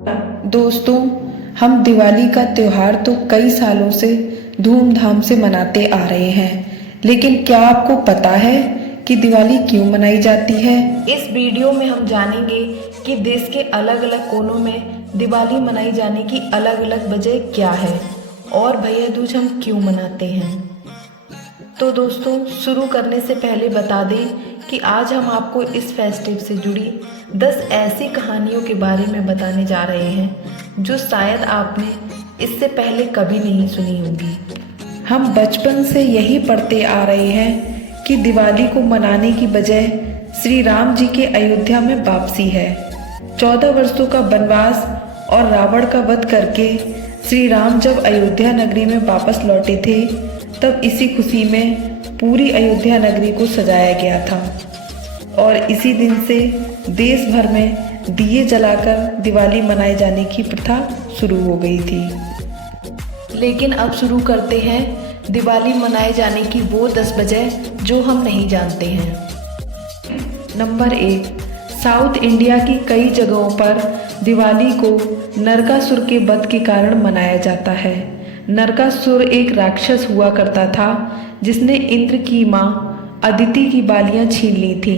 दोस्तों, हम दिवाली का त्योहार तो कई सालों से धूमधाम से मनाते आ रहे हैं, लेकिन क्या आपको पता है कि दिवाली क्यों मनाई जाती है? इस वीडियो में हम जानेंगे कि देश के अलग अलग कोनों में दिवाली मनाई जाने की अलग अलग वजह क्या है और भैया दूज हम क्यों मनाते हैं। तो दोस्तों, शुरू करने से पहले बता दें कि आज हम आपको इस फेस्टिव से जुड़ी 10 ऐसी कहानियों के बारे में बताने जा रहे हैं जो शायद आपने इससे पहले कभी नहीं सुनी होगी। हम बचपन से यही पढ़ते आ रहे हैं कि दिवाली को मनाने की वजह श्री राम जी के अयोध्या में वापसी है। 14 वर्षों का वनवास और रावण का वध करके श्री राम जब अयोध्या नगरी में वापस लौटे थे, तब इसी खुशी में पूरी अयोध्या नगरी को सजाया गया था और इसी दिन से देश भर में दिए जलाकर दिवाली मनाए जाने की प्रथा शुरू हो गई थी। लेकिन अब शुरू करते हैं दिवाली मनाए जाने की वो 10 वजह जो हम नहीं जानते हैं। नंबर 1, साउथ इंडिया की कई जगहों पर दिवाली को नरकासुर के वध के कारण मनाया जाता है। नरकासुर एक राक्षस हुआ करता था जिसने इंद्र की मां अदिति की बालियां छीन ली थी।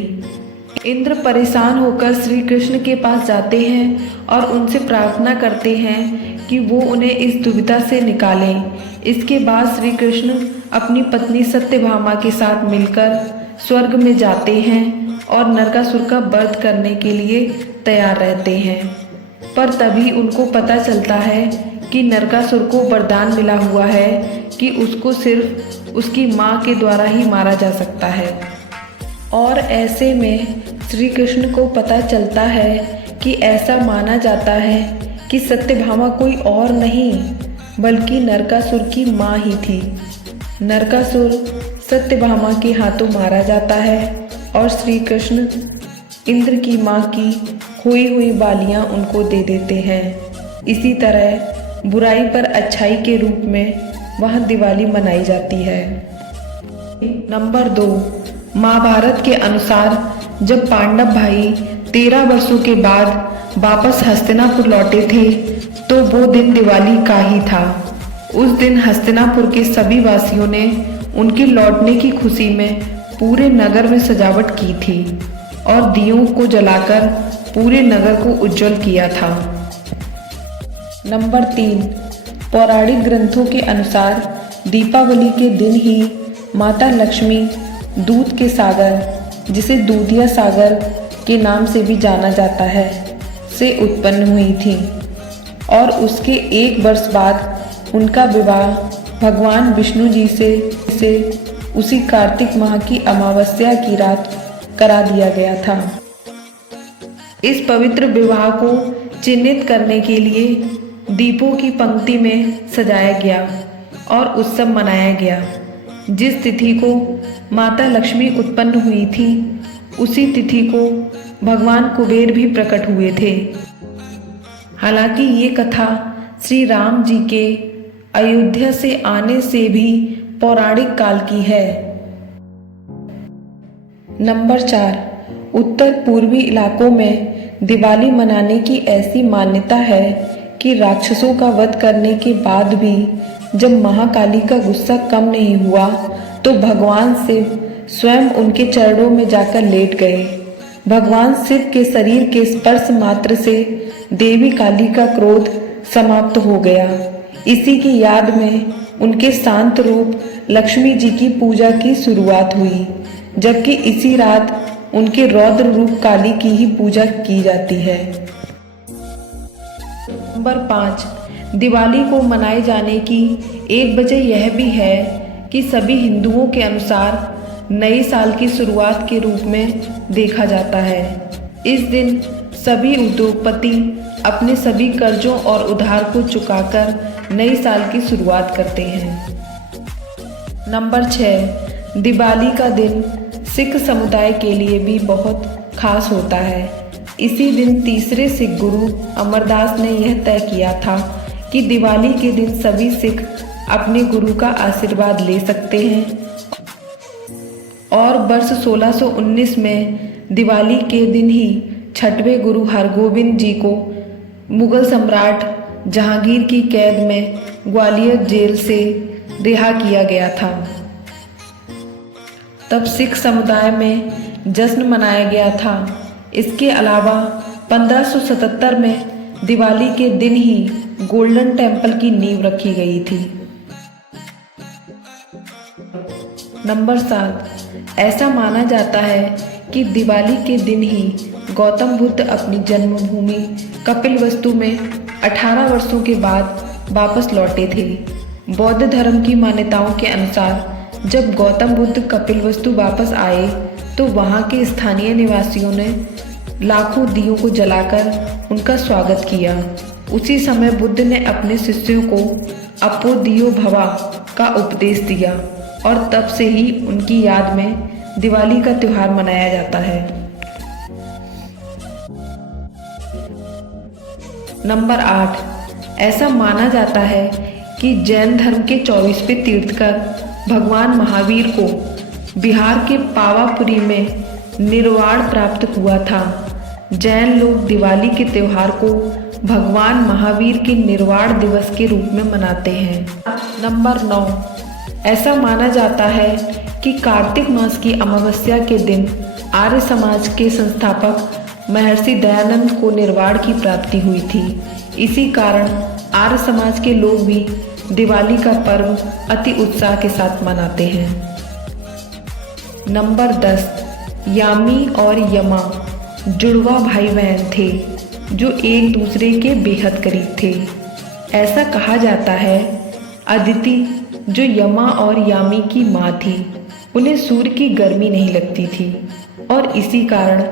इंद्र परेशान होकर श्री कृष्ण के पास जाते हैं और उनसे प्रार्थना करते हैं कि वो उन्हें इस दुविधा से निकालें। इसके बाद श्री कृष्ण अपनी पत्नी सत्यभामा के साथ मिलकर स्वर्ग में जाते हैं और नरकासुर का वध करने के लिए तैयार रहते हैं। पर तभी उनको पता चलता है कि नरकासुर को वरदान मिला हुआ है कि उसको सिर्फ उसकी माँ के द्वारा ही मारा जा सकता है। और ऐसे में श्री कृष्ण को पता चलता है कि ऐसा माना जाता है कि सत्यभामा कोई और नहीं बल्कि नरकासुर की माँ ही थी। नरकासुर सत्यभामा के हाथों मारा जाता है और श्री कृष्ण इंद्र की माँ की खोई हुई बालियाँ उनको दे देते हैं। इसी तरह बुराई पर अच्छाई के रूप में वह दिवाली मनाई जाती है। नंबर 2, महाभारत के अनुसार जब पांडव भाई 13 वर्षों के बाद वापस हस्तिनापुर लौटे थे तो वो दिन दिवाली का ही था। उस दिन हस्तिनापुर के सभी वासियों ने उनके लौटने की खुशी में पूरे नगर में सजावट की थी और दियों को जलाकर पूरे नगर को उज्जवल किया था। नंबर 3, पौराणिक ग्रंथों के अनुसार दीपावली के दिन ही माता लक्ष्मी दूध के सागर, जिसे दूधिया सागर के नाम से भी जाना जाता है, से उत्पन्न हुई थी और उसके 1 वर्ष बाद उनका विवाह भगवान विष्णु जी से उसी कार्तिक माह की अमावस्या की रात करा दिया गया था। इस पवित्र विवाह को चिन्हित करने के लिए दीपों की पंक्ति में सजाया गया और उत्सव मनाया गया। जिस तिथि को माता लक्ष्मी उत्पन्न हुई थी, उसी तिथि को भगवान कुबेर भी प्रकट हुए थे। हालांकि ये कथा श्री राम जी के अयोध्या से आने से भी पौराणिक काल की है। नंबर 4, उत्तर पूर्वी इलाकों में दिवाली मनाने की ऐसी मान्यता है कि राक्षसों का वध करने के बाद भी जब महाकाली का गुस्सा कम नहीं हुआ तो भगवान शिव स्वयं उनके चरणों में जाकर लेट गए। भगवान शिव के शरीर के स्पर्श मात्र से देवी काली का क्रोध समाप्त हो गया। इसी की याद में उनके शांत रूप लक्ष्मी जी की पूजा की शुरुआत हुई, जबकि इसी रात उनके रौद्र रूप काली की ही पूजा की जाती है। नंबर 5, दिवाली को मनाए जाने की एक वजह यह भी है कि सभी हिंदुओं के अनुसार नए साल की शुरुआत के रूप में देखा जाता है। इस दिन सभी उद्योगपति अपने सभी कर्जों और उधार को चुकाकर नए साल की शुरुआत करते हैं। नंबर 6, दिवाली का दिन सिख समुदाय के लिए भी बहुत खास होता है। इसी दिन तीसरे सिख गुरु अमरदास ने यह तय किया था कि दिवाली के दिन सभी सिख अपने गुरु का आशीर्वाद ले सकते हैं और वर्ष 1619 में दिवाली के दिन ही 6वें गुरु हरगोविंद जी को मुगल सम्राट जहांगीर की कैद में ग्वालियर जेल से रिहा किया गया था। तब सिख समुदाय में जश्न मनाया गया था। इसके अलावा 1577 में दिवाली के दिन ही गोल्डन टेम्पल की नींव रखी गई थी। नंबर 7, ऐसा माना जाता है कि दिवाली के दिन ही गौतम बुद्ध अपनी जन्मभूमि कपिलवस्तु में 18 वर्षों के बाद वापस लौटे थे। बौद्ध धर्म की मान्यताओं के अनुसार जब गौतम बुद्ध कपिलवस्तु वापस आए तो वहाँ के स्थानीय निवासियों ने लाखों दियों को जलाकर उनका स्वागत किया। उसी समय बुद्ध ने अपने शिष्यों को अपो दियो भवा का उपदेश दिया और तब से ही उनकी याद में दिवाली का त्योहार मनाया जाता है। नंबर 8, ऐसा माना जाता है कि जैन धर्म के 24वें तीर्थकर भगवान महावीर को बिहार के पावापुरी में निर्वाण प्राप्त हुआ था। जैन लोग दिवाली के त्योहार को भगवान महावीर के निर्वाण दिवस के रूप में मनाते हैं। नंबर 9, ऐसा माना जाता है कि कार्तिक मास की अमावस्या के दिन आर्य समाज के संस्थापक महर्षि दयानंद को निर्वाण की प्राप्ति हुई थी। इसी कारण आर्य समाज के लोग भी दिवाली का पर्व अति उत्साह के साथ मनाते हैं। नंबर 10, यामी और यमा जुड़वा भाई बहन थे जो एक दूसरे के बेहद करीब थे। ऐसा कहा जाता है अदिति जो यमा और यामी की माँ थी, उन्हें सूर्य की गर्मी नहीं लगती थी और इसी कारण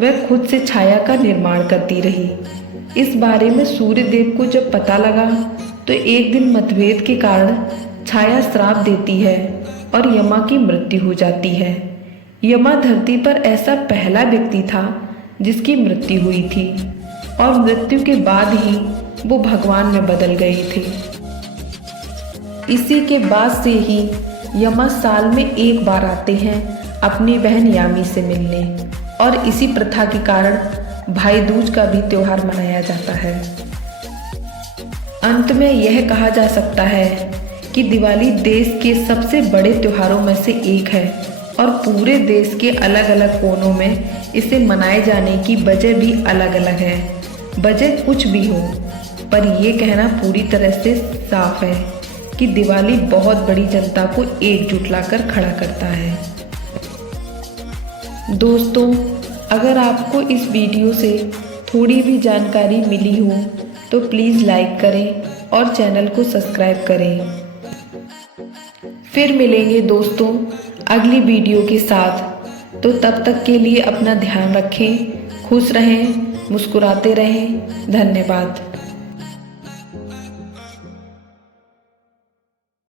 वह खुद से छाया का निर्माण करती रही। इस बारे में सूर्य देव को जब पता लगा तो एक दिन मतभेद के कारण छाया श्राप देती है और यमा की मृत्यु हो जाती है। यमा धरती पर ऐसा पहला व्यक्ति था जिसकी मृत्यु हुई थी और मृत्यु के बाद ही वो भगवान में बदल गए थे। इसी के बाद से ही यमा साल में एक बार आते हैं अपनी बहन यामी से मिलने और इसी प्रथा के कारण भाई दूज का भी त्योहार मनाया जाता है। अंत में यह कहा जा सकता है कि दिवाली देश के सबसे बड़े त्योहारों में से एक है और पूरे देश के अलग अलग कोनों में इसे मनाए जाने की वजह भी अलग अलग है। वजह कुछ भी हो, पर यह कहना पूरी तरह से साफ है कि दिवाली बहुत बड़ी जनता को एकजुट लाकर खड़ा करता है। दोस्तों, अगर आपको इस वीडियो से थोड़ी भी जानकारी मिली हो तो प्लीज़ लाइक करें और चैनल को सब्सक्राइब करें। फिर मिलेंगे दोस्तों अगली वीडियो के साथ। तो तब तक के लिए अपना ध्यान रखें, खुश रहें, मुस्कुराते रहें। धन्यवाद।